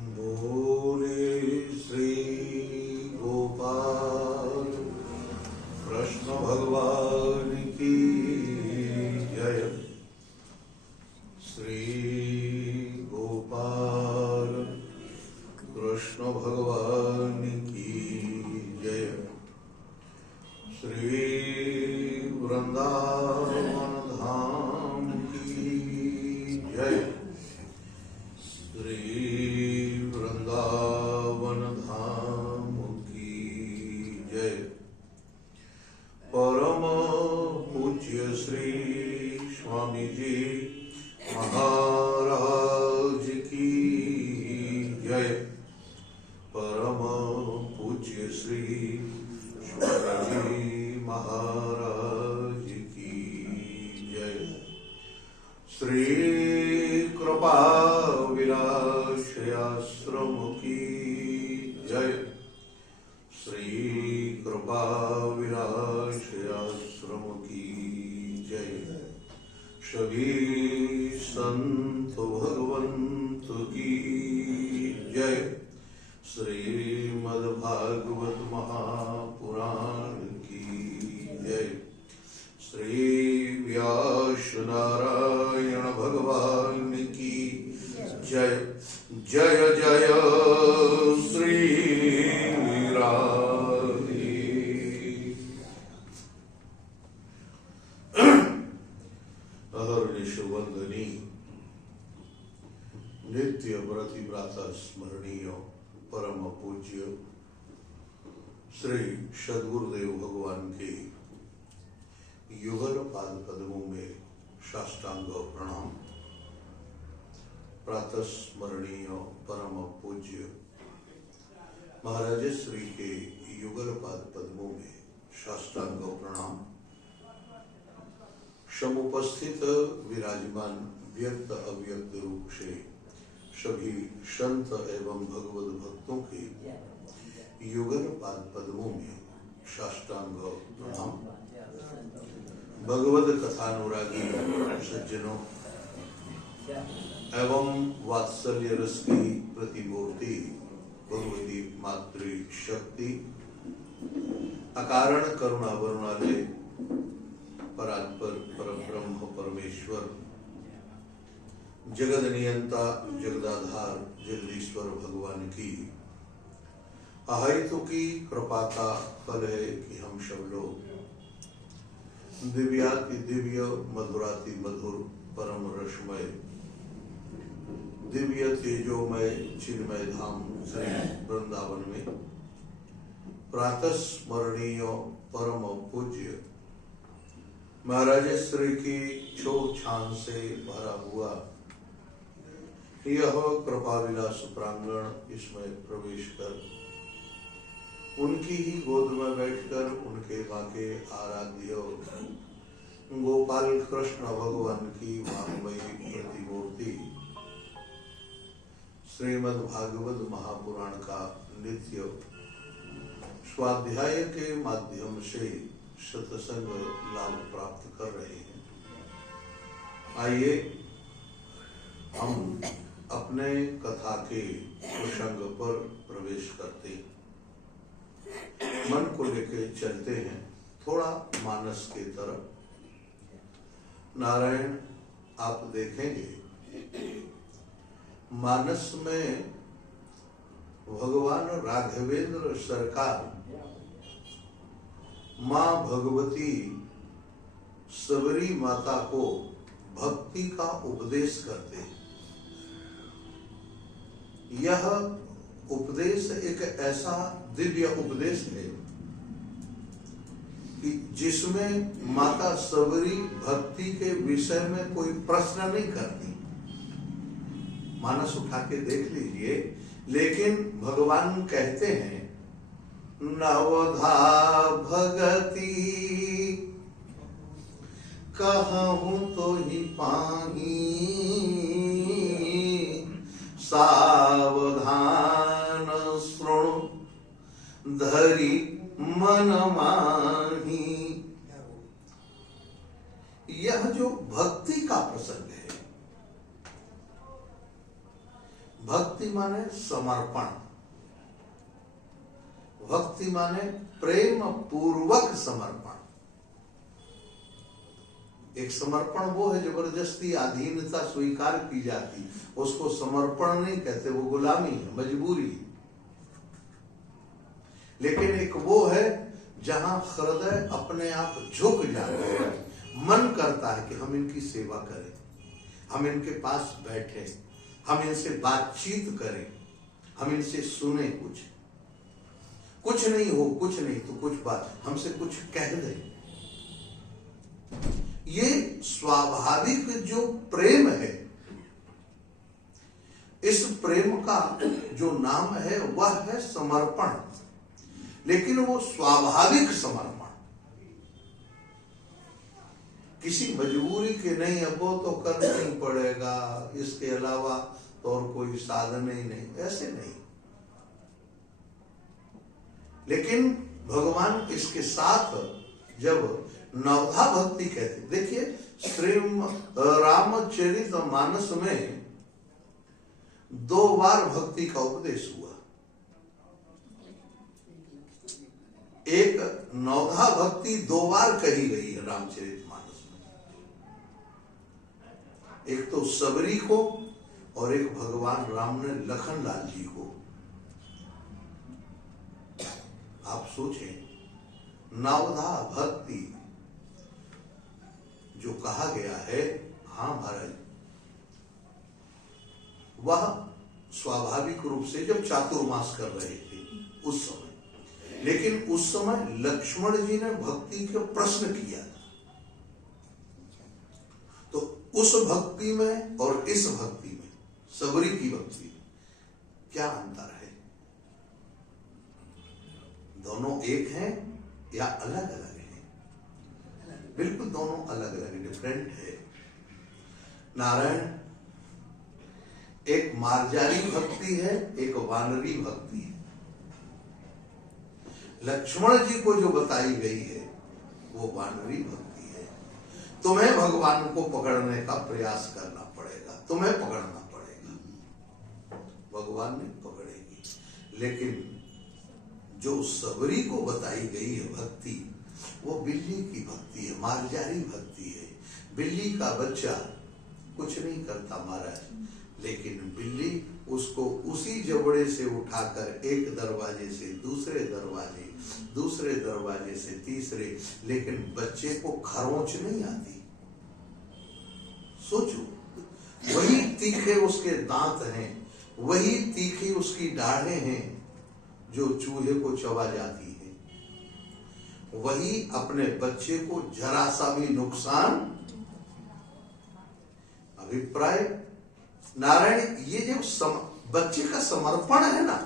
बोले श्री गोपाल कृष्ण भगवान की जय। श्री गोपाल कृष्ण भगवान की जय। श्री वृंदावन धाम की जय। श्री वृंदावन धाम की जय। परम पूज्य श्री स्वामी जी महाराज की जय। परम पूज्य श्री स्वामी जी महाराज की जय। श्री कृपा विलास आश्रम की जय। श्री कृपा विलास आश्रम की जय। सभी संत भगवंत की जय। श्रीमद् भागवत महापुराण की जय। श्री व्यास नारायण भगवान की जय। जय जय श्री राधे। अहर्निश वंदनी नित्य प्रतिव्रता स्मरणीय परम पूज्य श्री सद्गुरुदेव भगवान के युगल पाद पद्मों में साष्टांग प्रणाम। प्रातः स्मरणीय परम पूज्य महाराज श्री के युगल पाद पद्मों में साष्टांग प्रणाम। समुपस्थित विराजमान व्यक्त अव्यक्त रूप से सभी संत एवं भगवत भक्तों के युगल पाद पद्मों में साष्टांग प्रणाम। भगवत कथानुरागी सज्जनों एवं वात्सल्य रस की प्रतिमूर्ति भगवती मातृ शक्ति अकारण करुणा वरुणालय परात्पर परब्रह्म परमेश्वर जगद नियंता जगदाधार जगदीश्वर भगवान की अहेतु की कृपा का फल है कि हम सब लोग दिव्याति दिव्य मधुराति मधुर परम रसमय दिव्य तेजोमय चिन्मय धाम श्री वृंदावन में प्रातः स्मरणीय परम पूज्य महाराज श्री की छो छान से भरा हुआ यह कृपा विलास प्रांगण इसमें प्रवेश कर उनकी ही गोद में बैठकर उनके बाके आराध्य गोपाल कृष्ण भगवान की वाङ्मयी प्रतिमूर्ति श्रीमद् भागवत महापुराण का नित्य स्वाध्याय के माध्यम से सत्संग लाभ प्राप्त कर रहे हैं। आइए हम अपने कथा के प्रसंग पर प्रवेश करते मन को लेकर चलते हैं थोड़ा मानस के तरफ। नारायण आप देखेंगे मानस में भगवान राघवेंद्र सरकार मां भगवती सबरी माता को भक्ति का उपदेश करते हैं। यह उपदेश एक ऐसा दिव्य उपदेश है कि जिसमें माता सबरी भक्ति के विषय में कोई प्रश्न नहीं करती। मानस उठा के देख लीजिए। लेकिन भगवान कहते हैं नवधा भगति कहूं तो ही पाही सावधान श्रृणु धरी मन माही। यह जो भक्ति का प्रसंग है, भक्ति माने समर्पण, भक्ति माने प्रेम पूर्वक समर्पण। एक समर्पण वो है जबरदस्ती अधीनता स्वीकार की जाती, उसको समर्पण नहीं कहते, वो गुलामी है, मजबूरी है। लेकिन एक वो है जहां हृदय अपने आप झुक जाता है, मन करता है कि हम इनकी सेवा करें, हम इनके पास बैठे, हम इनसे बातचीत करें, हम इनसे सुने, कुछ नहीं हो, कुछ नहीं तो कुछ बात हमसे कुछ कह दे। ये स्वाभाविक जो प्रेम है, इस प्रेम का जो नाम है वह है समर्पण। लेकिन वो स्वाभाविक समर्पण, किसी मजबूरी के नहीं, अब वो तो करना ही पड़ेगा, इसके अलावा तो और कोई साधन ही नहीं, ऐसे नहीं। लेकिन भगवान इसके साथ जब नवधा भक्ति कहते, देखिए श्री रामचरित मानस में 2 बार भक्ति का उपदेश हुआ। एक नवधा भक्ति 2 बार कही गई है रामचरित मानस में, एक तो सबरी को और एक भगवान राम ने लखन लाल जी को। आप सोचें, नवधा भक्ति जो कहा गया है, हाँ महाराज, वह स्वाभाविक रूप से जब चातुर्मास कर रहे थे उस समय, लेकिन उस समय लक्ष्मण जी ने भक्ति के प्रश्न किया था। तो उस भक्ति में और इस भक्ति में, सबरी की भक्ति में क्या अंतर है? दोनों एक हैं या अलग अलग हैं? बिल्कुल दोनों अलग अलग, डिफरेंट है। नारायण एक मार्जारी भक्ति है, एक वानरी भक्ति है। लक्ष्मण जी को जो बताई गई है वो वानरी भक्ति है। तुम्हें भगवान को पकड़ने का प्रयास करना पड़ेगा, तुम्हें पकड़ना पड़ेगा, भगवान ने पकड़ेगी। लेकिन जो सबरी को बताई गई है भक्ति, वो बिल्ली की भक्ति है, मार्जारी भक्ति है। बिल्ली का बच्चा कुछ नहीं करता महाराज, लेकिन बिल्ली उसको उसी जबड़े से उठाकर एक दरवाजे से दूसरे दरवाजे, दूसरे दरवाजे से तीसरे, लेकिन बच्चे को खरोंच नहीं आती। सोचो, वही तीखे उसके दांत हैं, वही तीखी उसकी दाढ़ें हैं जो चूहे को चबा जाती है, वही अपने बच्चे को जरा सा भी नुकसान। अभिप्राय नारायण, ये जो बच्चे का समर्पण है ना,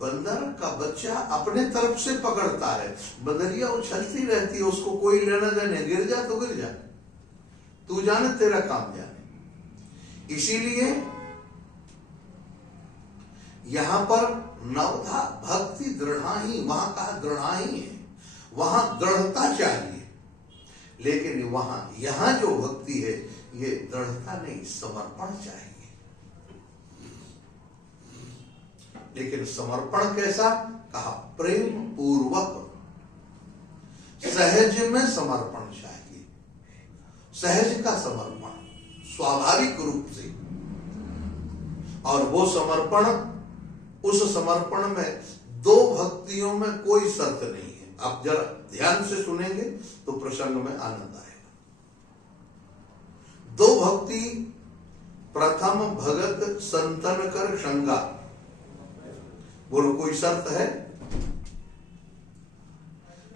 बंदर का बच्चा अपने तरफ से पकड़ता है, बंदरिया उछलती रहती है, उसको कोई लेना देने, गिर जा तो गिर जा, तू जाने तेरा काम जाने। इसीलिए यहां पर नवधा भक्ति दृढ़ाही, वहां कहा दृढ़ाही है, वहां दृढ़ता चाहिए। लेकिन वहां यहां जो भक्ति है ये दृढ़ता नहीं, समर्पण चाहिए। लेकिन समर्पण कैसा? कहा प्रेम पूर्वक, सहज में समर्पण चाहिए, सहज का समर्पण, स्वाभाविक रूप से। और वो समर्पण, उस समर्पण में 2 भक्तियों में कोई शर्त नहीं है। आप जरा ध्यान से सुनेंगे तो प्रसंग में आनंद आएगा। 2 भक्ति, प्रथम भगत संतन कर शंगा। बोलो कोई शर्त है?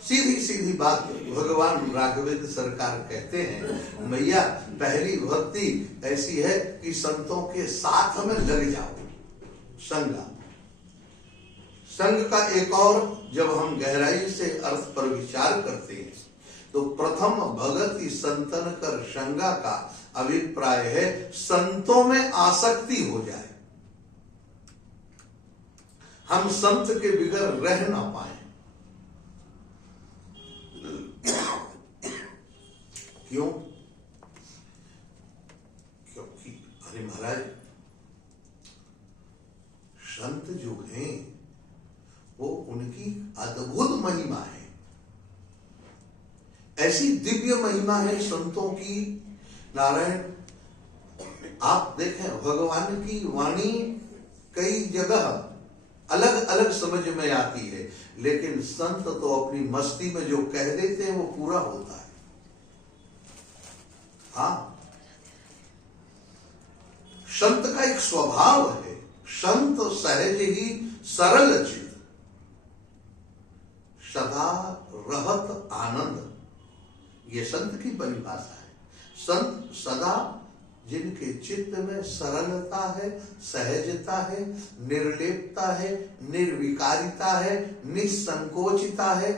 सीधी सीधी बात भगवान राघवेंद्र सरकार कहते हैं, मैया पहली भक्ति ऐसी है कि संतों के साथ में लग जाओ, संगा। संग का एक और जब हम गहराई से अर्थ पर विचार करते हैं तो प्रथम भगति संतन कर शंगा का अभिप्राय है संतों में आसक्ति हो जाए, हम संत के बिगर रह ना पाए। क्यों? क्योंकि अरे महाराज, संत जो हैं वो उनकी अद्भुत महिमा है, ऐसी दिव्य महिमा है संतों की। नारायण, आप देखें भगवान की वाणी कई जगह अलग अलग समझ में आती है, लेकिन संत तो अपनी मस्ती में जो कह देते हैं वो पूरा होता है। हाँ, संत का एक स्वभाव है, संत सहज ही सरल चित, सदा रहत आनंद, ये संत की परिभाषा है। संत सदा जिनके चित्त में सरलता है, सहजता है, निर्लेपता है, निर्विकारिता है, निसंकोचिता है।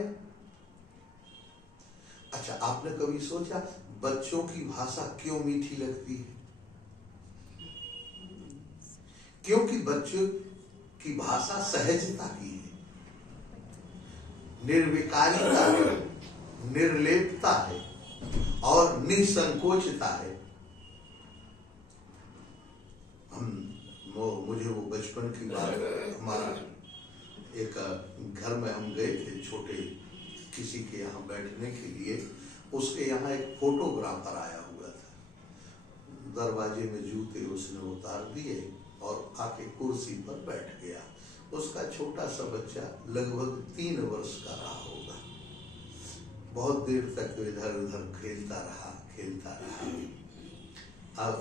अच्छा, आपने कभी सोचा बच्चों की भाषा क्यों मीठी लगती है? क्योंकि बच्चों की भाषा सहजता की है, निर्विकारिता है, निर्लेपता है और निसंकोचता है। मुझे वो बचपन की बात, हमारा एक घर में हम गए थे छोटे किसी के यहाँ बैठने के लिए, उसके यहाँ एक फोटोग्राफर आया हुआ था। दरवाजे में जूते उसने उतार दिए और आके कुर्सी पर बैठ गया। उसका छोटा सा बच्चा लगभग 3 वर्ष का रहा होगा। बहुत देर तक इधर उधर खेलता रहा। अब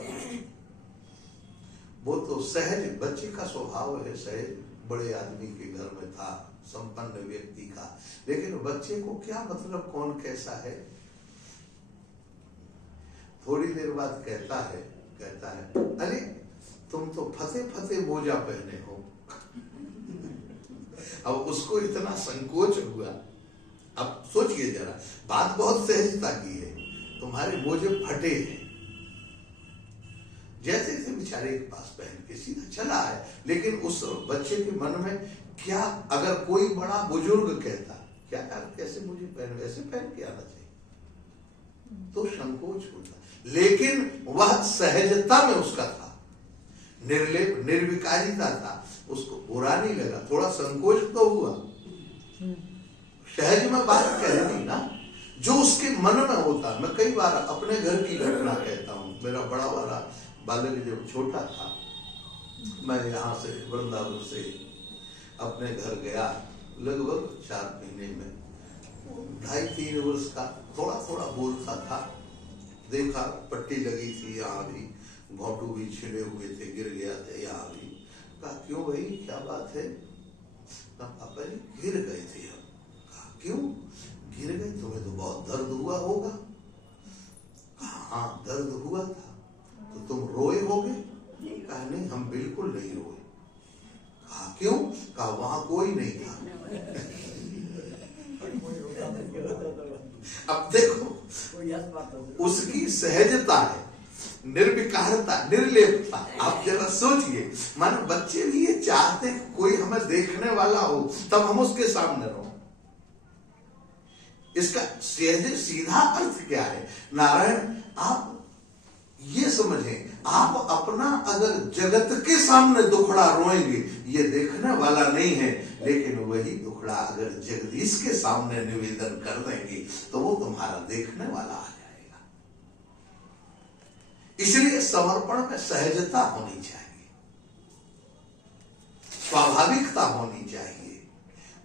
वो तो सहज बच्चे का स्वभाव है, सहज बड़े आदमी के घर में था, संपन्न व्यक्ति का, लेकिन बच्चे को क्या मतलब कौन कैसा है। थोड़ी देर बाद कहता है अरे तुम तो फते मोजा पहने हो। अब उसको इतना संकोच हुआ। अब सोचिए जरा, बात बहुत सहजता की है, तुम्हारे मोजे फटे हैं। जैसे थे बेचारे के पास पहन के सीधा चला है, लेकिन उस बच्चे के मन में क्या, अगर कोई बड़ा बुजुर्ग कहता क्या यार कैसे मुझे पहन, वैसे पहन के आना चाहिए, तो संकोच होता। लेकिन वह सहजता में उसका था, निर्लेप निर्विकारिता था, उसको बुरा नहीं लगा। थोड़ा संकोच तो हुआ, सहज में बात कह दी ना, जो उसके मन में होता। मैं कई बार अपने घर की घटना कहता हूँ। मेरा बड़ा वाला बालक जब छोटा था, मैं यहाँ से वृंदावन से अपने घर गया, लगभग 4 महीने में, 2.5-3 वर्ष का, थोड़ा थोड़ा बोलता था। देखा पट्टी लगी थी, यहाँ भी घोंटू भी छिले हुए थे, गिर गया था यहाँ भी। कहा क्यों भाई, क्या बात है? कहा पापा जी गिर गए थे हम। कहा क्यों गिर गए, तुम्हें तो बहुत दर्द हुआ होगा। कहा हाँ दर्द हुआ था। तो तुम रोए होगे? कहा नहीं, हम बिल्कुल नहीं रोए। कहा क्यों? कहा वहां कोई नहीं था। अब देखो उसकी सहजता है, निर्विकारता, निर्लेपता। आप जरा सोचिए, मानो बच्चे भी ये चाहते हैं कोई हमें देखने वाला हो, तब हम उसके सामने रहो। इसका सीधा अर्थ क्या है? नारायण, आप ये समझें, आप अपना अगर जगत के सामने दुखड़ा रोएंगे, ये देखने वाला नहीं है, लेकिन वही दुखड़ा अगर जगदीश के सामने निवेदन कर देंगे तो वो तुम्हारा देखने वाला आ जाएगा। इसलिए समर्पण में सहजता होनी चाहिए, स्वाभाविकता होनी चाहिए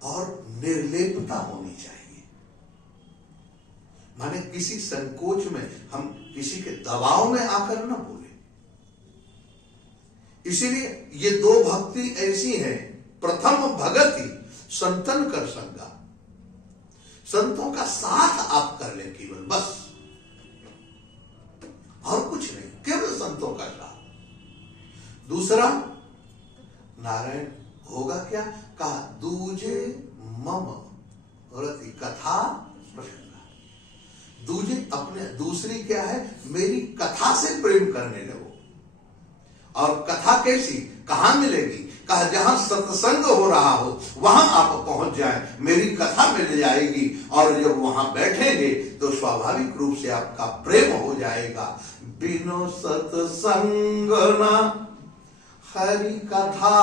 और निर्लेपता होनी चाहिए। माने किसी संकोच में, हम किसी के दबाव में आकर न बोले। इसीलिए ये 2 भक्ति ऐसी हैं। प्रथम भगति संतन कर संगा, संतों का साथ आप कर ले केवल, बस और कुछ नहीं, केवल संतों का साथ। दूसरा, नारायण होगा क्या? कहा दूजे मम रति कथा प्रसंगा। दूजे अपने, दूसरी क्या है? मेरी कथा से प्रेम करने लगो। और कथा कैसी, कहां मिलेगी? कहा जहां सत्संग हो रहा हो वहां आप पहुंच जाएं, मेरी कथा मिल जाएगी, और जब वहां बैठेंगे तो स्वाभाविक रूप से आपका प्रेम हो जाएगा। बिनु सत्संग न हरि कथा,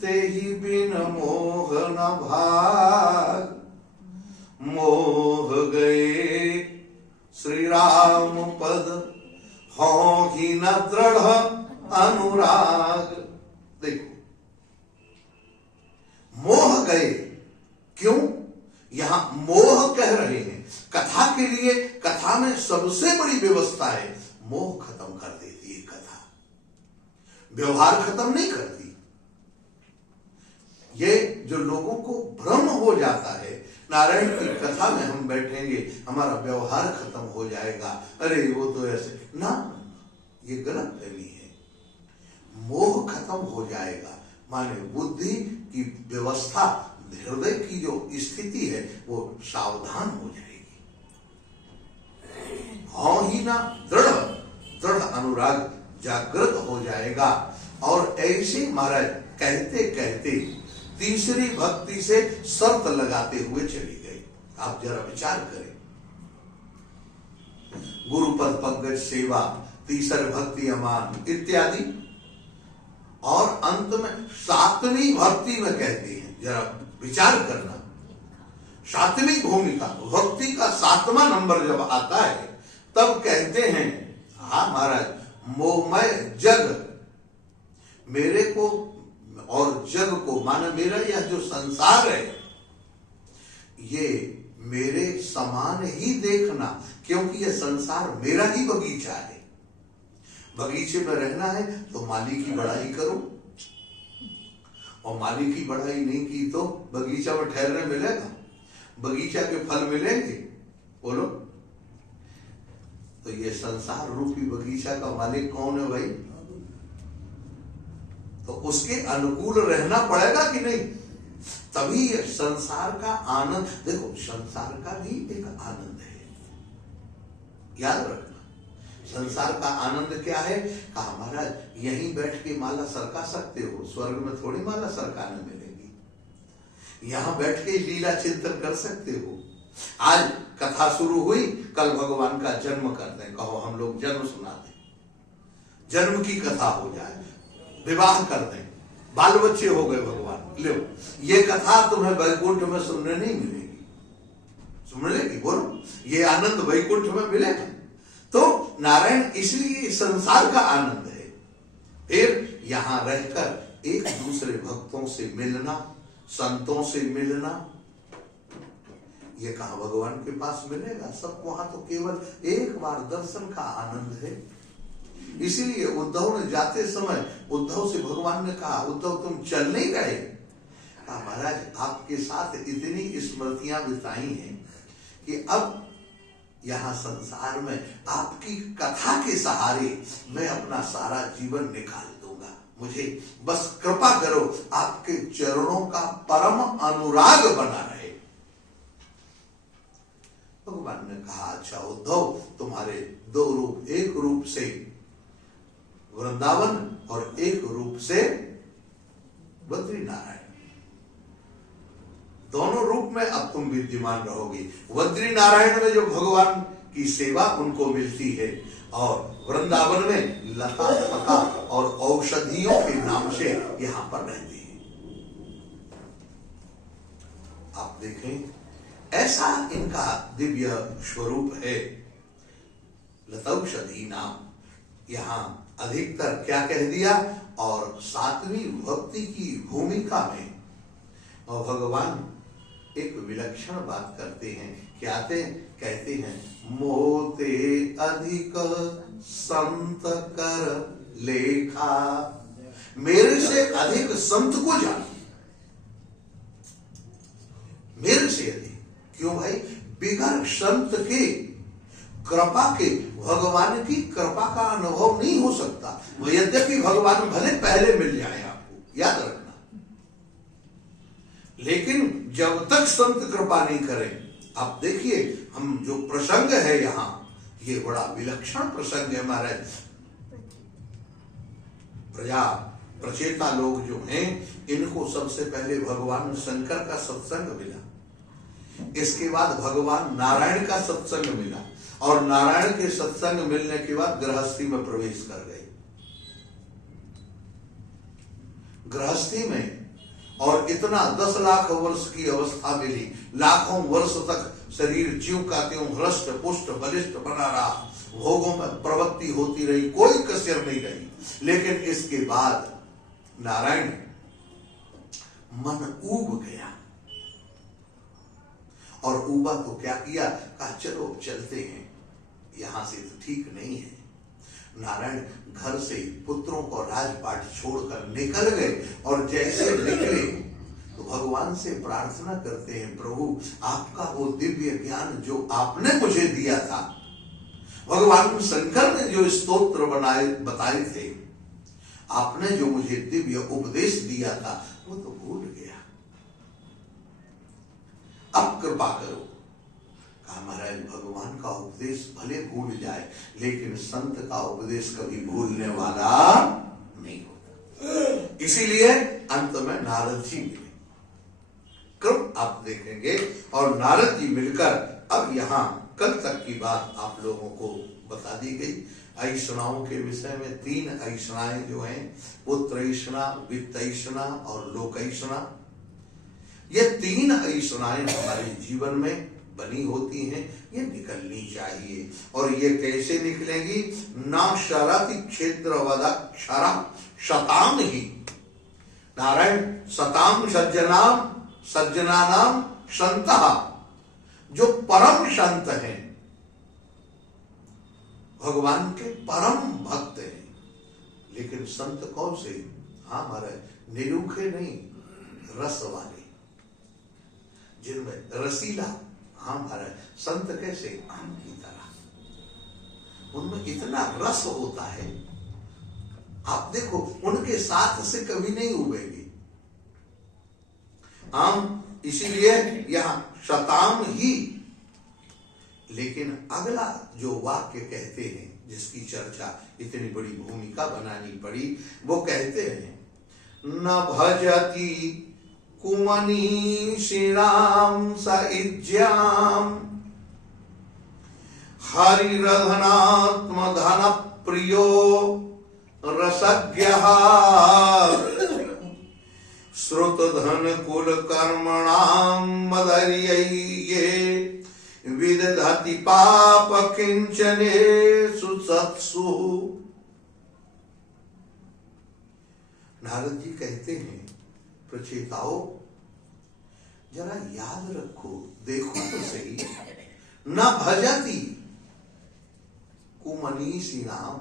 तेहि बिन मोह न भाग। मोह गए श्री राम पद, हों ही न दृढ़ अनुराग। देखो, मोह गए, क्यों? यहां मोह कह रहे हैं। कथा के लिए, कथा में सबसे बड़ी व्यवस्था है, मोह खत्म कर देती है कथा, व्यवहार खत्म नहीं करती। ये जो लोगों को भ्रम हो जाता है, नारायण की कथा में हम बैठेंगे हमारा व्यवहार खत्म हो जाएगा, अरे वो तो ऐसे ना, ये गलत फहमी है। मोह खत्म हो जाएगा माने बुद्धि की व्यवस्था, हृदय की जो स्थिति है वो सावधान हो जाएगी। हाँ ही ना, दृढ़ अनुराग जागृत हो जाएगा। और ऐसे महाराज कहते कहते तीसरी भक्ति से शर्त लगाते हुए चली गई। आप जरा विचार करें, गुरुपद पंकज सेवा, तीसर भक्ति अमान इत्यादि, और अंत में सातवीं भक्ति में कहते हैं, जरा विचार करना, सातवीं भूमिका भक्ति का 7वां नंबर जब आता है तब कहते हैं, हाँ महाराज, मोहमय जग, मेरे को और जग को, माने मेरा यह जो संसार है ये मेरे समान ही देखना, क्योंकि यह संसार मेरा ही बगीचा है। बगीचे में रहना है तो माली की बढ़ाई करो, और माली की बढ़ाई नहीं की तो बगीचा में ठहरने मिलेगा, बगीचा के फल मिलेंगे? बोलो। तो ये संसार रूपी बगीचा का मालिक कौन है भाई? तो उसके अनुकूल रहना पड़ेगा कि नहीं, तभी संसार का आनंद। देखो, संसार का भी एक आनंद है, याद रखना। संसार का आनंद क्या है? कहा महाराज यहीं बैठ के माला सरका सकते हो, स्वर्ग में थोड़ी माला सरकाने मिलेगी। यहां बैठ के लीला चिंतन कर सकते हो। आज कथा शुरू हुई, कल भगवान का जन्म कर दें, कहो हम लोग जन्म सुना दें, जन्म की कथा हो जाए, विवाह कर दें, बाल बच्चे हो गए भगवान, लो ये कथा तुम्हें वैकुंठ में सुनने नहीं मिलेगी। सुन मिलेगी? बोलो, ये आनंद वैकुंठ में मिलेगा। तो नारायण इसलिए संसार का आनंद है। फिर यहां रहकर एक दूसरे भक्तों से मिलना, संतों से मिलना, ये कहां भगवान के पास मिलेगा? सब वहां तो केवल एक बार दर्शन का आनंद है। इसीलिए उद्धव ने जाते समय, उद्धव से भगवान ने कहा, उद्धव तुम चल नहीं रहे? कहा महाराज आपके साथ इतनी स्मृतियां बिताई हैं कि अब यहां संसार में आपकी कथा के सहारे मैं अपना सारा जीवन निकाल दूंगा, मुझे बस कृपा करो, आपके चरणों का परम अनुराग बना रहे। भगवान ने कहा अच्छा उद्धव, तुम्हारे दो रूप, एक रूप से वृंदावन और एक रूप से बद्री नारायण, दोनों रूप में अब तुम विद्यमान रहोगे। बद्री नारायण में जो भगवान की सेवा उनको मिलती है, और वृंदावन में लता पता और औषधियों के नाम से यहां पर रहती है। आप देखें ऐसा इनका दिव्य स्वरूप है। लतौषधि नाम यहां अधिकतर क्या कह दिया, और सातवीं भक्ति की भूमिका में और भगवान एक विलक्षण बात करते हैं। क्या कहते हैं, मोते अधिक संत कर लेखा, मेरे से अधिक संत को जानिए, मेरे से अधिक। क्यों भाई? बिगर संत के कृपा के भगवान की कृपा का अनुभव नहीं हो सकता। यद्यपि भगवान भले पहले मिल जाए आपको, याद रखना, लेकिन जब तक संत कृपा नहीं करें। आप देखिए हम जो प्रसंग है यहां, ये बड़ा विलक्षण प्रसंग है महाराज। प्रजा प्रचेता लोग जो हैं, इनको सबसे पहले भगवान शंकर का सत्संग मिला, इसके बाद भगवान नारायण का सत्संग मिला, और नारायण के सत्संग मिलने के बाद गृहस्थी में प्रवेश कर गए। गृहस्थी में और इतना 10 लाख वर्ष की अवस्था मिली, लाखों वर्ष तक शरीर ज्यों का त्यों हृष्ट पुष्ट बलिष्ठ बना रहा, भोगों में प्रवृत्ति होती रही, कोई कसर नहीं रही। लेकिन इसके बाद नारायण मन ऊब गया, और ऊबा तो क्या किया, कहा चलो चलते हैं, यहां से तो ठीक नहीं है। नारायण घर से पुत्रों को राजपाट छोड़कर निकल गए, और जैसे निकले तो भगवान से प्रार्थना करते हैं, प्रभु आपका वो दिव्य ज्ञान जो आपने मुझे दिया था, भगवान शंकर ने जो स्तोत्र बताए थे, आपने जो मुझे दिव्य उपदेश दिया था, वो तो भूल गया, अब कृपा करो। कहा महाराज भगवान का उपदेश भले भूल जाए, लेकिन संत का उपदेश कभी भूलने वाला नहीं होता। इसीलिए अंत में नारद जी मिले, क्रम आप देखेंगे, और नारद जी मिलकर अब यहाँ कल तक की बात आप लोगों को बता दी गई। ऐषणाओं के विषय में 3 ऐषणाएं जो हैं, पुत्रैषणा, वित्तैषणा और लोकैषणा। ये 3 ऐषणाएं हमारे जीवन में बनी होती हैं, ये निकलनी चाहिए। और ये कैसे निकलेगी, ना शरति क्षेत्र वदक्षरा शताम ही। नारायण सताम सज्जनाम सज्जनानाम संतः, जो परम संत हैं, भगवान के परम भक्त हैं। लेकिन संत कौन से, हाँ महाराज निरूखे नहीं, रस वाले, जिनमें रसीला, हाँ महाराज संत कैसे, आम की तरह, उनमें इतना रस होता है, आप देखो उनके साथ से कभी नहीं उबेगी आम, इसीलिए यहां शताम ही। लेकिन अगला जो वाक्य कहते हैं, जिसकी चर्चा इतनी बड़ी भूमिका बनानी पड़ी, वो कहते हैं, न भजति कुमनीषिणां सइज्यां हरिरधनात्मधन प्रियो रसज्ञः श्रुतधन कुल कर्मणां मदर्यये विदधति पाप किंचनेषु सत्सु। नारद जी कहते हैं, प्रचेताओं जरा याद रखो, देखो तो सही, न भजति कुमनीषिणाम,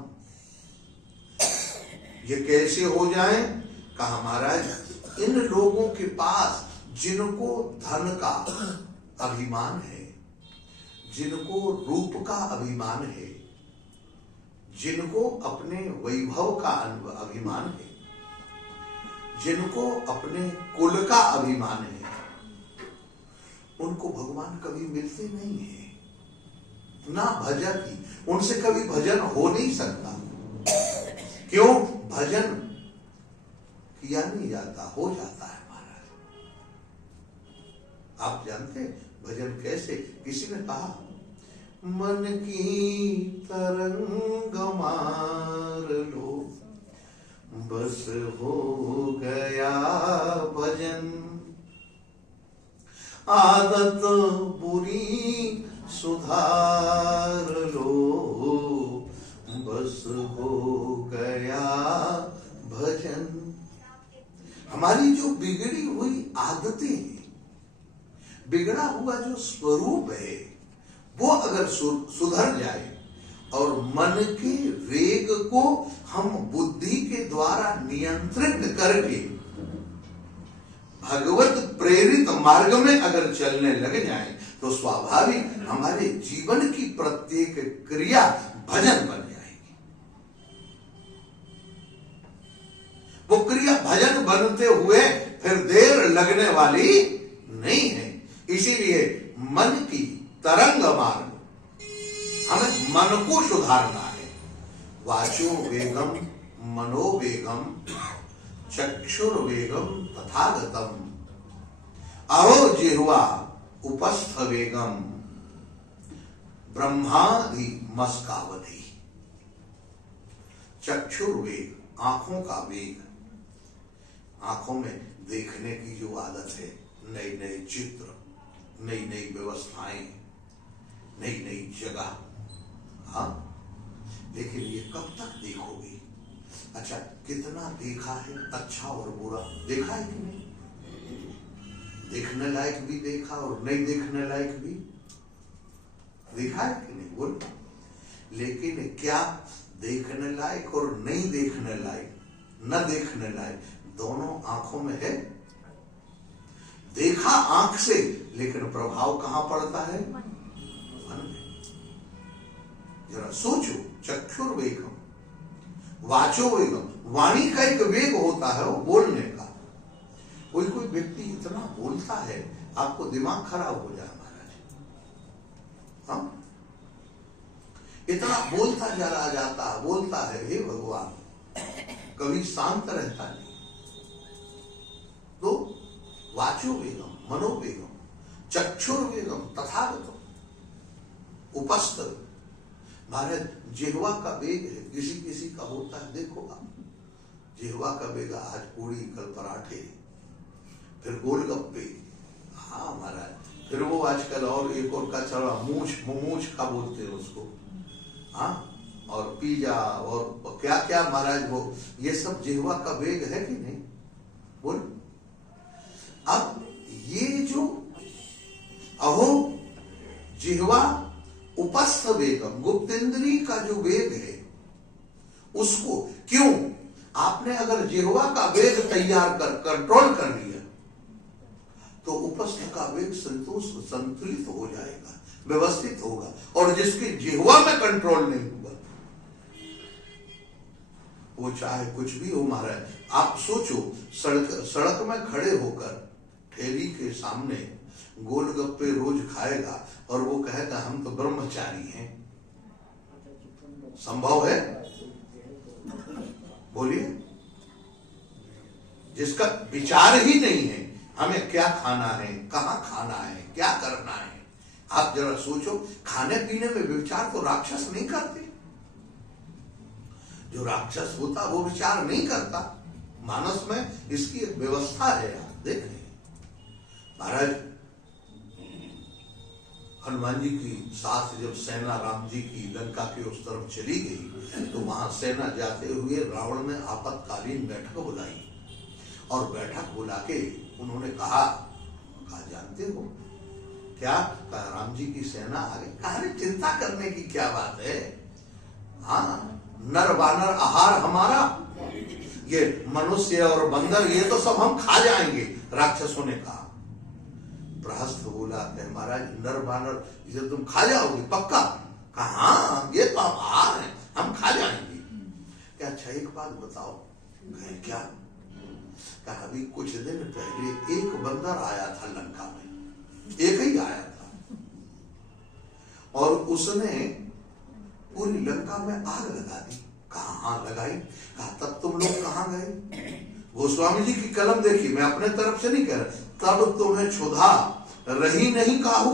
ये कैसे हो जाए, कहा महाराज इन लोगों के पास जिनको धन का अभिमान है, जिनको रूप का अभिमान है, जिनको अपने वैभव का अभिमान है, जिनको अपने कुल का अभिमान है, उनको भगवान कभी मिलते नहीं है। ना भजती, उनसे कभी भजन हो नहीं सकता। क्यों? भजन किया नहीं जाता, हो जाता है महाराज। आप जानते भजन कैसे? किसी ने कहा, मन की तरंग मार लो बस हो गया भजन, आदत बुरी सुधार लो बस हो गया भजन। हमारी जो बिगड़ी हुई आदतें हैं, बिगड़ा हुआ जो स्वरूप है, वो अगर सुधर जाए और मन के वेग को हम बुद्धि के द्वारा नियंत्रित करके भगवत प्रेरित मार्ग में अगर चलने लग जाए, तो स्वाभाविक हमारे जीवन की प्रत्येक क्रिया भजन बन जाएगी। वो क्रिया भजन बनते हुए फिर देर लगने वाली नहीं है। इसीलिए मन की तरंग मार्ग, हमें मन को सुधारना है। वाचो वेगम मनोवेगम चक्षुर्वेगम तथागतम अहो जिह्वा उपस्थ वेगम ब्रह्मादि मस्कावधि। चक्षुर्वेग, आंखों का वेग, आंखों में देखने की जो आदत है, नई नई चित्र, नई नई व्यवस्थाएं, नई नई जगह, हाँ, लेकिन ये कब तक देखोगे? अच्छा, कितना देखा है अच्छा और बुरा, देखा है कि नहीं? देखने लायक भी देखा और नहीं देखने लायक भी देखा है कि नहीं? बोल। लेकिन क्या देखने लायक और नहीं देखने लायक, न देखने लायक दोनों आंखों में है? देखा आंख से, लेकिन प्रभाव कहां पड़ता है? मन में। जरा सोचो, चक्षुर्वेगम वाचो वेगम, वाणी का एक वेग होता है वो बोलने का। कोई कोई व्यक्ति इतना बोलता है आपको दिमाग खराब हो जाए महाराज, हाँ, इतना बोलता चला जाता, बोलता है, हे भगवान, कभी शांत रहता नहीं। तो वाचो वेगम, मनोवेगम, चक्षुर्वेगम तथागतम उपस्थ। महाराज जिह्वा का वेग है, किसी किसी का होता है, देखो आप, जिह्वा का वेग, आज पूरी कल पराठे, फिर गोलगप्पे, हाँ महाराज, फिर वो आजकल और एक और का चला मूछ का बोलते हैं उसको, हाँ, और पिज्जा और क्या क्या महाराज, वो ये सब जिह्वा का वेग है कि नहीं? बोल। अब ये जो अहो जिह्वा उपस्थ वेगम, गुप्तेंद्री का जो वेग है उसको, क्यों? आपने अगर जिह्वा का वेग तैयार कर कंट्रोल कर लिया तो उपस्थ का वेग संतुलित हो जाएगा, व्यवस्थित होगा। और जिसकी जिह्वा में कंट्रोल नहीं हुआ वो चाहे कुछ भी हो महाराज। आप सोचो, सड़क में खड़े होकर ठेली के सामने गोलगप्पे रोज खाएगा और वो कहेगा हम तो ब्रह्मचारी हैं, संभव है? बोलिए। जिसका विचार ही नहीं है हमें क्या खाना है, कहां खाना है, क्या करना है। आप जरा सोचो, खाने पीने में विचार तो राक्षस नहीं करते। जो राक्षस होता वो विचार नहीं करता। मानस में इसकी एक व्यवस्था है। आप देख रहे हैं महाराज, हनुमान जी की साथ जब सेना राम जी की लंका के उस तरफ चली गई तो वहां सेना जाते हुए रावण ने आपातकालीन बैठक बुलाई और बैठक बुला के उन्होंने कहा जानते हो क्या? कहा राम जी की सेना आ गई। कहा चिंता करने की क्या बात है, हाँ, नर वानर आहार हमारा, ये मनुष्य और बंदर ये तो सब हम खा जाएंगे, राक्षसों ने कहा। प्रहस्त बोला महाराज नर वानर ये तुम खा जाओगे पक्का? कहा हाँ, ये तो हम आहार हैं, हम खा जाएंगे। क्या? अच्छा एक बात बताओ। कहे क्या? कहा अभी कुछ दिन पहले एक बंदर आया था लंका में, एक ही आया था, और उसने पूरी लंका में आग लगा दी। कहा हाँ लगाई। कहा तब तुम लोग कहां गए? गोस्वामी जी की कलम देखी, मैं अपने तरफ से नहीं कह रहा। तब तुम्हें क्षुधा रही नहीं काहू,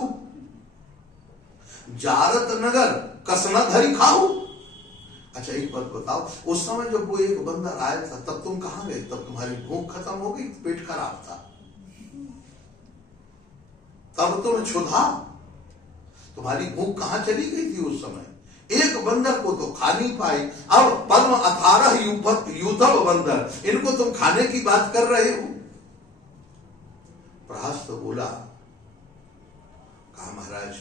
जारत नगर कसना धरी खाऊ। अच्छा एक बात बताओ, उस समय जब वो एक बंदर आया था तब तुम कहां गए? तब तुम्हारी भूख खत्म हो गई, पेट खराब था, तब तुम्हें क्षुधा, तुम्हारी भूख कहां चली गई थी उस समय? एक बंदर को तो खा नहीं पाए, अब पद्म 18 यूथव बंदर, इनको तुम खाने की बात कर रहे हो। प्रहस्त बोला, कहा महाराज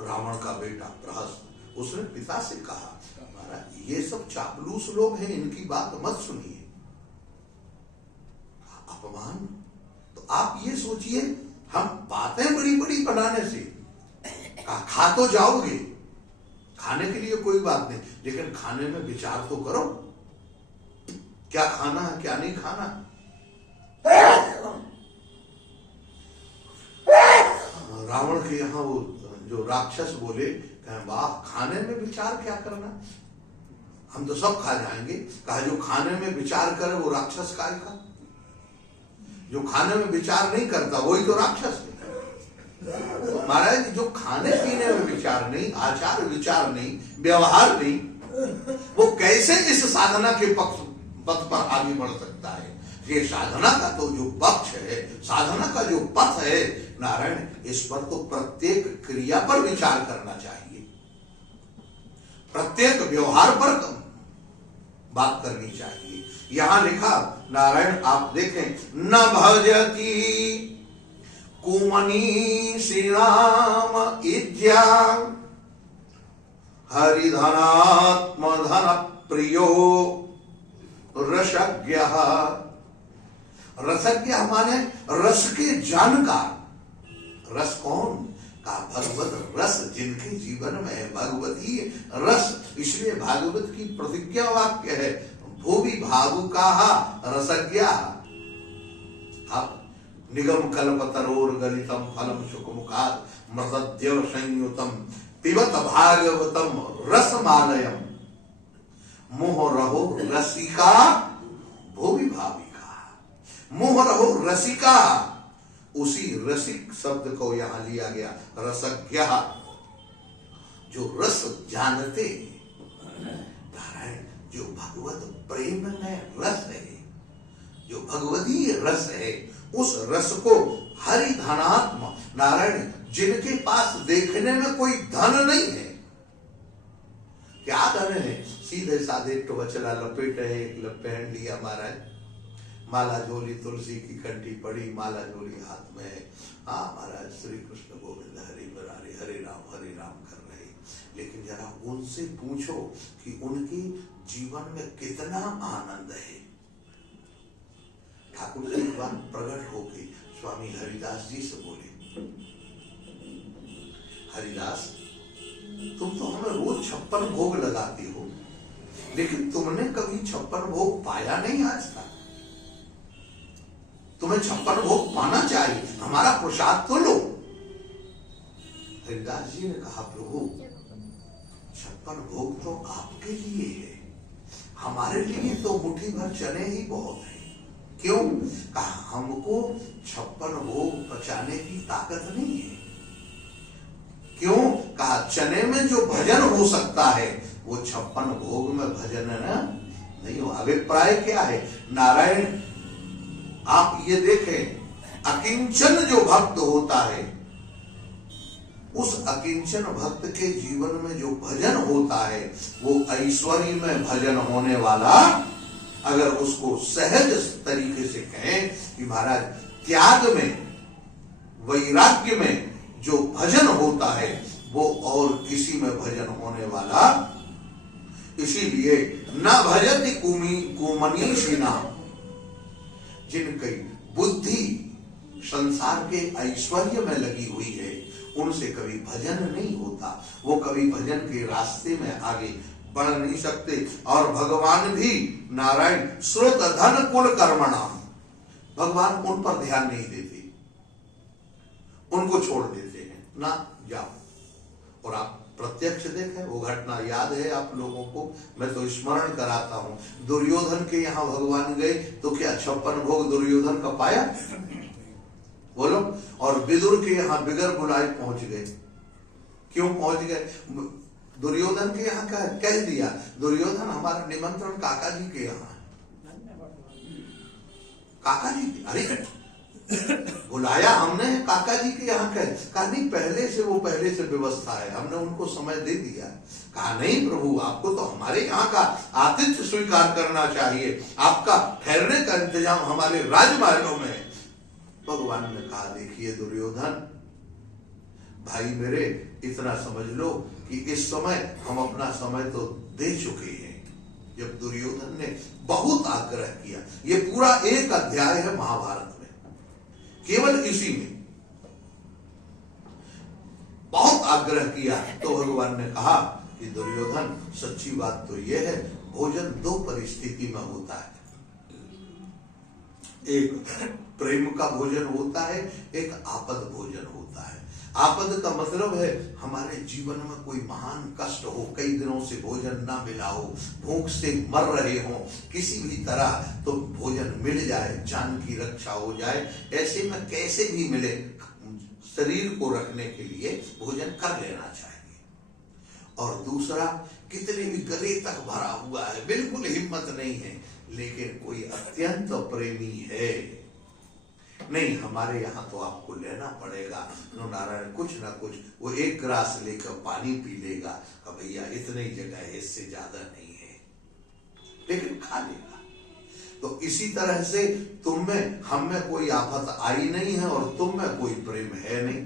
रावण का बेटा प्रहस्त, उसने पिता से कहा महाराज ये सब चापलूस लोग हैं, इनकी बात मत सुनिए, अपमान। तो आप ये सोचिए, हम बातें बड़ी बड़ी बनाने से खा तो जाओगे, खाने के लिए कोई बात नहीं, लेकिन खाने में विचार तो करो, क्या खाना है क्या नहीं खाना। रावण के यहाँ वो जो राक्षस बोले, कहें वाह खाने में विचार क्या करना, हम तो सब खा जाएंगे। कहा जो खाने में विचार करे वो राक्षस काय का? जो खाने में विचार नहीं करता वही तो राक्षस है। तो महाराज जो खाने पीने में विचार नहीं, आचार विचार नहीं, व्यवहार नहीं, वो कैसे इस साधना के पथ पर आगे बढ़ सकता है? ये साधना का तो जो पक्ष है, साधना का जो पथ है नारायण, इस पर तो प्रत्येक क्रिया पर विचार करना चाहिए, प्रत्येक व्यवहार पर बात करनी चाहिए। यहां लिखा नारायण आप देखें, न भजती कुमनी श्रीराम इज्या हरिधनात्म धन प्रियो रसज्ञ। रसज्ञ माने रस के जानकार। रस कौन का? भगवत रस जिनके जीवन में है, भगवती रस। इसलिए भागवत की प्रतिज्ञा वाक्य है, भूवि भावुकाः रसज्ञा। अब निगम कल्पतरोर गलितम फलम शुकमुखात् मृतद्यव संयुतम पिबत भागवतम रसमालयम मोह रहो रसिका भूवि भाविका। मोह रहो रसिका, उसी रसिक शब्द को यहां लिया गया, रसज्ञ, जो रस जानते। नारायण जो भगवत प्रेम में रस है, जो भगवती रस है, उस रस को हरि धनात्म। नारायण जिनके पास देखने में कोई धन नहीं है, क्या धन है? सीधे साधे टोचला लपेट है, एक पहन लिया महाराज, माला झोली तुलसी की कंठी पड़ी, माला झोली हाथ में है। हाँ महाराज श्री कृष्ण गोविंद हरि मुरारी हरे राम कर रहे। लेकिन जरा उनसे पूछो कि उनके जीवन में कितना आनंद है। ठाकुर जी एक बार प्रकट होके स्वामी हरिदास जी से बोले, हरिदास तुम तो हमें रोज 56 भोग लगाते हो, लेकिन तुमने कभी 56 भोग पाया नहीं आज तक। तुम्हें 56 भोग पाना चाहिए, हमारा प्रसाद तो लो। हरिदास जी ने कहा, प्रभु 56 भोग तो आपके लिए है, हमारे लिए तो मुट्ठी भर चने ही बहुत है। क्यों? कहा हमको 56 भोग पचाने की ताकत नहीं है। क्यों? कहा चने में जो भजन हो सकता है वो 56 भोग में भजन नहीं हो। अभिप्राय क्या है? नारायण आप ये देखें, अकिंचन जो भक्त होता है, उस अकिंचन भक्त के जीवन में जो भजन होता है, वो ऐश्वर्य में भजन होने वाला, अगर उसको सहज तरीके से कहें कि महाराज त्याग में, वैराग्य में जो भजन होता है, वो और किसी में भजन होने वाला। इसीलिए न भजति कुमनीषिणा, जिनकी बुद्धि संसार के ऐश्वर्य में लगी हुई है, उनसे कभी भजन नहीं होता। वो कभी भजन के रास्ते में आगे बढ़ नहीं सकते। और भगवान भी नारायण श्रुत धन कुल कर्मणा, भगवान उन पर ध्यान नहीं देते, उनको छोड़ देते हैं, ना जाओ। और आप प्रत्यक्ष देखें, वो घटना याद है आप लोगों को, मैं तो स्मरण कराता हूं। दुर्योधन के यहाँ भगवान गए तो क्या 56 भोग दुर्योधन का पाया? बोलो। और विदुर के यहाँ बिगर बुलाए पहुंच गए। क्यों पहुंच गए? दुर्योधन के यहाँ कह दिया, दुर्योधन हमारा निमंत्रण काका जी के यहाँ है। काका जी, अरे बुलाया हमने काका जी के यहाँ, कहा नहीं पहले से, वो पहले से व्यवस्था है, हमने उनको समय दे दिया। कहा नहीं प्रभु, आपको तो हमारे यहाँ का आतिथ्य स्वीकार करना चाहिए, आपका ठहरने का इंतजाम हमारे राजमहलों में है। भगवान ने कहा, देखिए दुर्योधन भाई मेरे, इतना समझ लो कि इस समय हम अपना समय तो दे चुके हैं। जब दुर्योधन ने बहुत आग्रह किया, ये पूरा एक अध्याय है महाभारत में, केवल इसी में बहुत आग्रह किया, तो भगवान ने कहा कि दुर्योधन सच्ची बात तो यह है, भोजन 2 परिस्थिति में होता है। एक प्रेम का भोजन होता है, एक आपद भोजन होता है। आपद का मतलब है हमारे जीवन में कोई महान कष्ट हो, कई दिनों से भोजन ना मिला हो, भूख से मर रहे हो, किसी भी तरह तो भोजन मिल जाए, जान की रक्षा हो जाए, ऐसे में कैसे भी मिले शरीर को रखने के लिए भोजन कर लेना चाहिए। और दूसरा, कितने भी गले तक भरा हुआ है, बिल्कुल हिम्मत नहीं है, लेकिन कोई अत्यंत प्रेमी है, नहीं हमारे यहाँ तो आपको लेना पड़ेगा, नारायण कुछ ना कुछ, वो एक गिलास लेकर पानी पी लेगा, भैया इतनी जगह है, इससे ज्यादा नहीं है, लेकिन खा लेगा। तो इसी तरह से तुम में हम में कोई आफत आई नहीं है और तुम में कोई प्रेम है नहीं।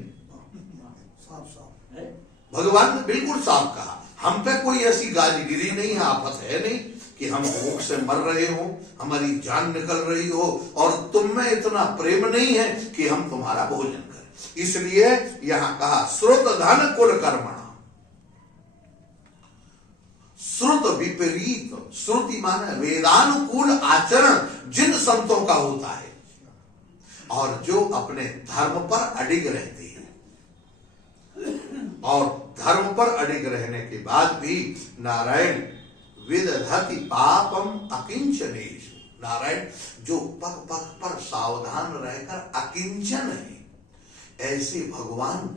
साफ साफ है, भगवान ने बिल्कुल साफ कहा, हम पे कोई ऐसी गाजगिरी नहीं है, आफत है नहीं कि हम भूख से मर रहे हो, हमारी जान निकल रही हो, और तुम में इतना प्रेम नहीं है कि हम तुम्हारा भोजन करें। इसलिए यहां कहा श्रुत धन कुल कर्मणा, श्रुत विपरीत, श्रुति माने वेदानुकूल आचरण जिन संतों का होता है और जो अपने धर्म पर अडिग रहते हैं, और धर्म पर अडिग रहने के बाद भी नारायण विदधति पापम अकिंचनेश, नारायण जो पग पग पर सावधान रहकर अकिंचन है, ऐसे भगवान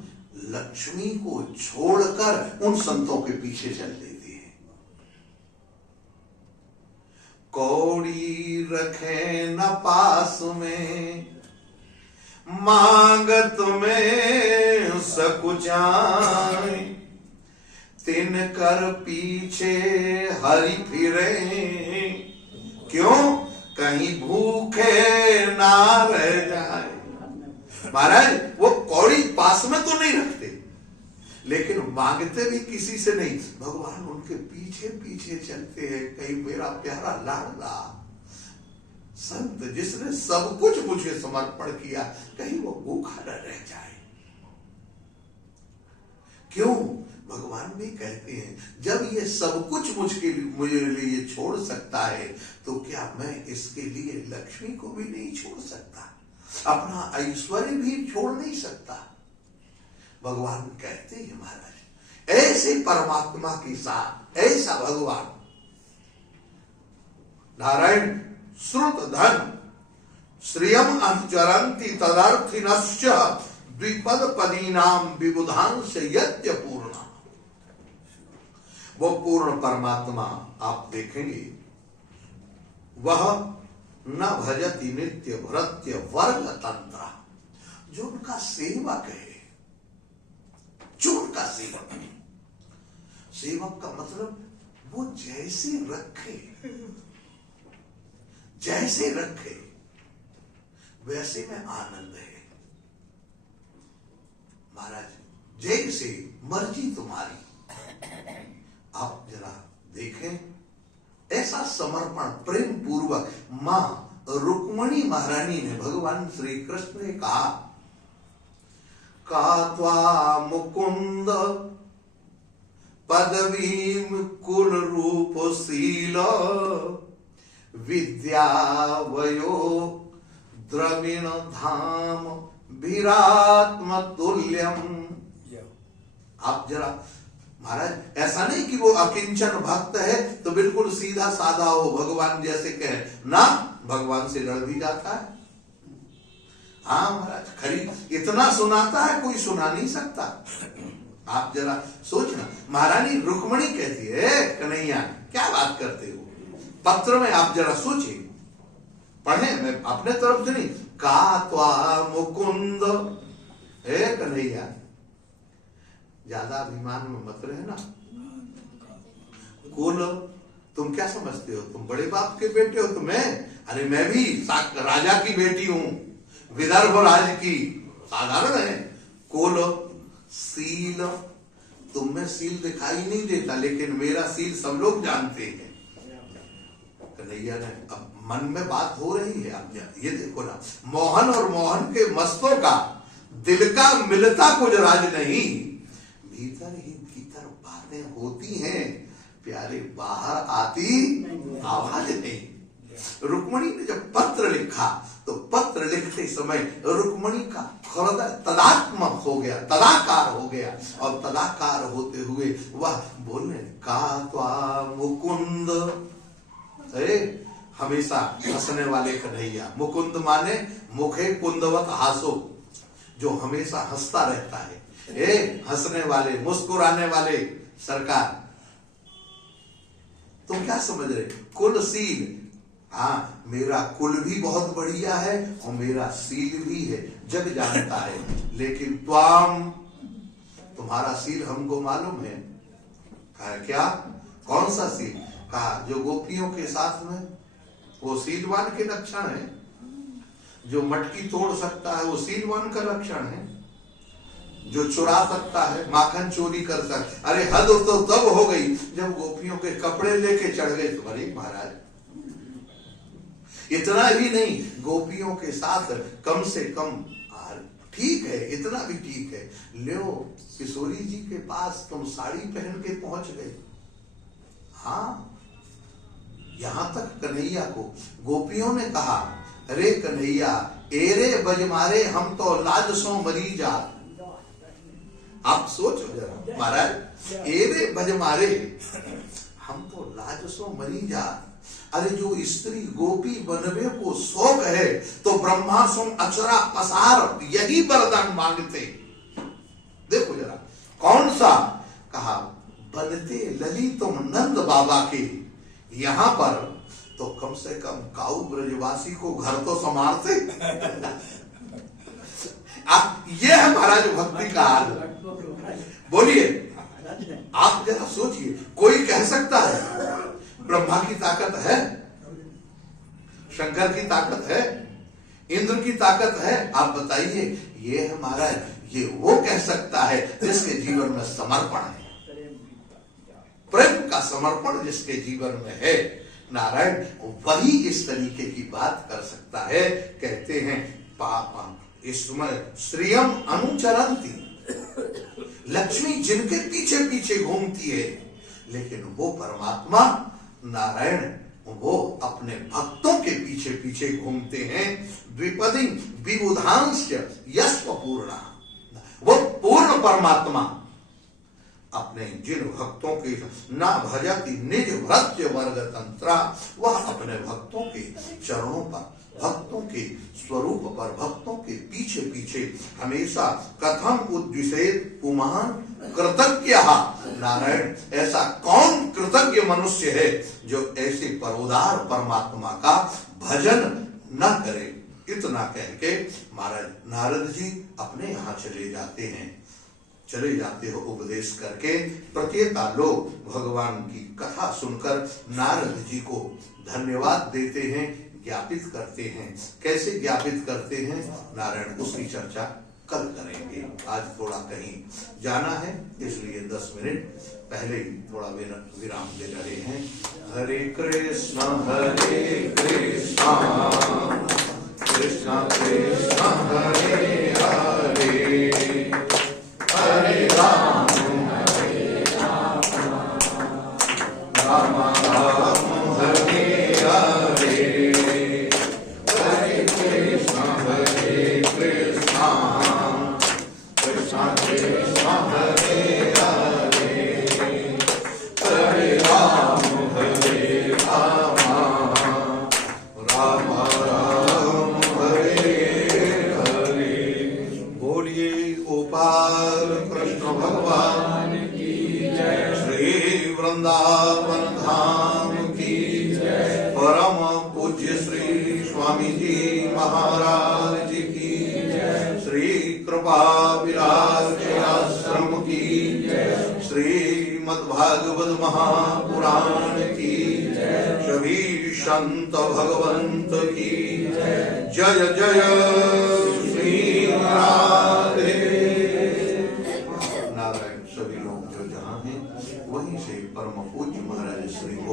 लक्ष्मी को छोड़कर उन संतों के पीछे चल देते हैं। कौड़ी रखे न पास में, मांगत में सकुचाए, तिन कर पीछे हरि फिरे, क्यों कहीं भूखे ना रह जाए। महाराज वो कौड़ी पास में तो नहीं रखते, लेकिन मांगते भी किसी से नहीं, भगवान उनके पीछे पीछे चलते हैं, कहीं मेरा प्यारा लाडला संत जिसने सब कुछ मुझे समर्पण किया, कहीं वो भूखा न रह जाए। क्यों? भगवान भी कहते हैं जब ये सब कुछ मुझे लिए छोड़ सकता है, तो क्या मैं इसके लिए लक्ष्मी को भी नहीं छोड़ सकता, अपना ऐश्वर्य भी छोड़ नहीं सकता। भगवान कहते हैं महाराज ऐसे परमात्मा के साथ ऐसा भगवान नारायण श्रुत धन श्रियम अंचरंति तदर्थिनश्च द्विपद पदीनाम विबुधांश यज्ञ पूर्णा, वो पूर्ण परमात्मा आप देखेंगे, वह न भजति नित्य भृत्य वर्ग तंत्र, जो उनका सेवक है, जो उनका सेवक है, सेवक का मतलब वो जैसे रखे, जैसे रखे वैसे में आनंद है। महाराज जैसे मर्जी तुम्हारी, आप जरा देखें ऐसा समर्पण प्रेम पूर्वक मां रुक्मणी महारानी ने भगवान श्री कृष्ण ने कहा, कात्वा मुकुंद पदवीम कुल रूप शील विद्या वयो द्रविण धाम विरात्म तुल्यम। आप जरा महाराज ऐसा नहीं कि वो अकिंचन भक्त है तो बिल्कुल सीधा साधा हो, भगवान जैसे कहे ना, भगवान से लड़ भी जाता है। हाँ महाराज खरी इतना सुनाता है, कोई सुना नहीं सकता। आप जरा सोचना, महारानी रुक्मणी कहती है कन्हैया क्या बात करते हो, पत्र में आप जरा सोचिए, पढ़े, मैं अपने तरफ से नहीं, कात्वा मुकुंद, हे कन्हैया ज्यादा अभिमान में मत रहना। कुल तुम क्या समझते हो, तुम बड़े बाप के बेटे हो, तुम्हें, अरे मैं भी राजा की बेटी हूं, विदर्भ राज की, साधारण है। कुल सील, तुम में सील दिखाई नहीं देता, लेकिन मेरा सील सब लोग जानते हैं। कन्हैया ने, अब मन में बात हो रही है, अब ये देखो ना, मोहन और मोहन के मस्तों का दिल का मिलता कुछ राज नहीं, भीतर ही भीतर बातें होती हैं, प्यारे बाहर आती आवाज नहीं। रुक्मणी ने जब पत्र लिखा तो पत्र लिखते समय रुक्मणी का हृदय तदात्मक हो गया, तदाकार हो गया, और तदाकार होते हुए वह बोलने का त्वा मुकुंद, अरे हमेशा हंसने वाले कन्हैया, मुकुंद माने मुखे कुंदवत हासो, जो हमेशा हंसता रहता है, हंसने वाले, मुस्कुराने वाले सरकार। तुम क्या समझ रहे? कुलशील, हाँ मेरा कुल भी बहुत बढ़िया है और मेरा सील भी है, जग जानता है, लेकिन त्वाम, तुम्हारा सील हमको मालूम है। कहा क्या? कौन सा सील? कहा जो गोपियों के साथ में, वो सीलवान के लक्षण है। जो मटकी तोड़ सकता है वो सीलवान का लक्षण है। जो चुरा सकता है, माखन चोरी कर सकता, अरे हद तो तब हो गई जब गोपियों के कपड़े लेके चढ़ गए तुम्हारे महाराज। इतना भी नहीं, गोपियों के साथ कम से कम, ठीक है इतना भी ठीक है, लो किशोरी जी के पास तुम साड़ी पहन के पहुंच गए। हाँ, यहां तक कन्हैया को गोपियों ने कहा, अरे कन्हैया एरे बजमारे हम तो लाज सो मरी जा। आप सोचो जरा महाराज, एरे बजमारे हम तो लाज सो मरी जा। अरे जो स्त्री गोपी बनवे को शौक है तो ब्रह्मा सोम अक्षरा पसार यही वरदान मांगते। देखो जरा कौन सा? कहा बनते लली तुम नंद बाबा के, यहां पर तो कम से कम काऊ ब्रजवासी को घर तो संभालते। आप ये है महाराज भक्ति का हाल। बोलिए, आप जरा सोचिए, कोई कह सकता है ब्रह्मा की ताकत है, शंकर की ताकत है, इंद्र की ताकत है? आप बताइए, ये है महाराज, ये वो कह सकता है जिसके जीवन में समर्पण है, प्रेम का समर्पण जिसके जीवन में है। नारायण वही इस तरीके की बात कर सकता है। कहते हैं पापा इसमें श्रियम अनुचरंती, लक्ष्मी जिनके पीछे पीछे घूमती है, लेकिन वो परमात्मा नारायण वो अपने भक्तों के पीछे पीछे घूमते हैं। द्विपदी विबुधांश यशपूर्णा, वो पूर्ण परमात्मा अपने जिन भक्तों के ना भजती निज भृत्य वर्ग तंत्रा, वह अपने भक्तों के चरणों पर, भक्तों के स्वरूप पर, भक्तों के पीछे पीछे हमेशा कथम उद्विषेद पुमान कृतज्ञ। नारायण ऐसा कौन कृतज्ञ मनुष्य है जो ऐसे परोदार परमात्मा का भजन न करे। इतना कह के महाराज नारद जी अपने यहाँ चले जाते हैं। चले जाते हो उपदेश करके, प्रत्येता लोग भगवान की कथा सुनकर नारद जी को धन्यवाद देते हैं, ज्ञापित करते हैं। कैसे ज्ञापित करते हैं नारायण, उसकी चर्चा कल करेंगे। आज थोड़ा कहीं जाना है, इसलिए 10 मिनट पहले ही थोड़ा विराम दे रहे हैं। हरे कृष्णा कृष्णा कृष्णा हरे हरे, हरे राम राम राम हरे हरे, हरे कृष्णा कृष्णा कृष्णा हरे हरे, हरे राम राम राम हरे हरे। बोलिए गोपाल कृष्ण भगवान की जय, श्री वृंदावन धाम की जय, परम पूज्य श्री स्वामी जी महाराज की जय, श्री कृपा विराज आश्रम की जय, श्रीमद्भागवत महापुराण की जय, सभी संत भगवंत की जय, जय जय श्री राधे। नारायण सभी लोग जो जहाँ हैं वहीं से परम पूज्य महाराज श्री को